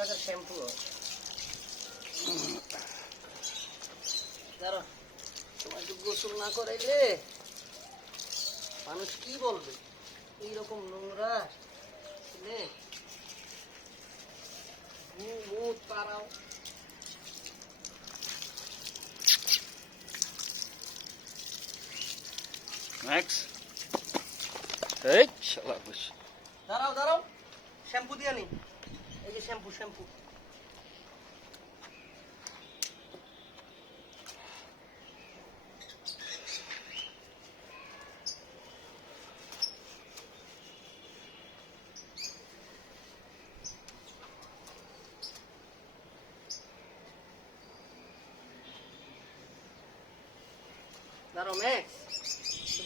টাকার শ্যাম্পু দাঁড়া, তোমার একটু গোসল না করাইলে মানুষ কি বলবে? এইরকম নোংরা তারাও ম্যাক্স এই শালা বস দাঁড়াও দাঁড়াও, শ্যাম্পু দিয়ে নি। এই যে শ্যাম্পু শ্যাম্পু দাঁড়াও ম্যাক্স,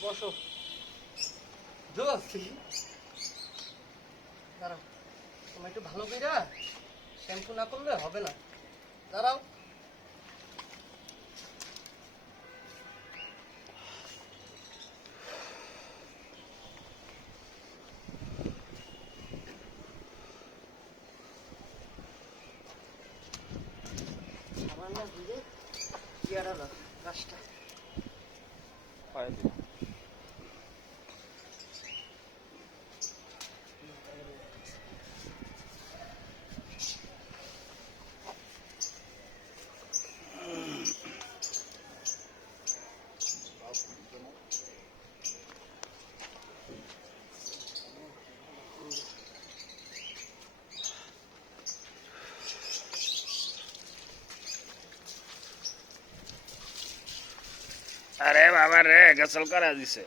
বসো। দাঁড়াও, তোমার একটু ভালো করে শ্যাম্পু না করলে হবে না। দাঁড়াও, আমার না বুঝে চেয়ারা গাছটা আরে বাবা রে গোসল করা দিছে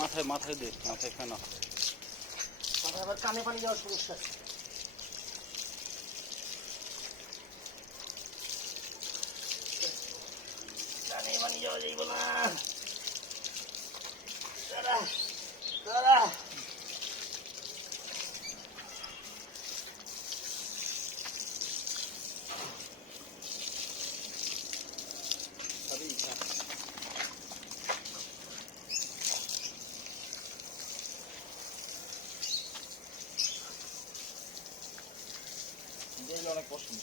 মাথায় মাথায় দে, মাথায় ফেনা মাথায় আবার কানে পানি যাওয়ার সমস্যা। কানে পানি যাওয়া যাইব না। দাঁড়া দাঁড়া, অনেক পছন্দ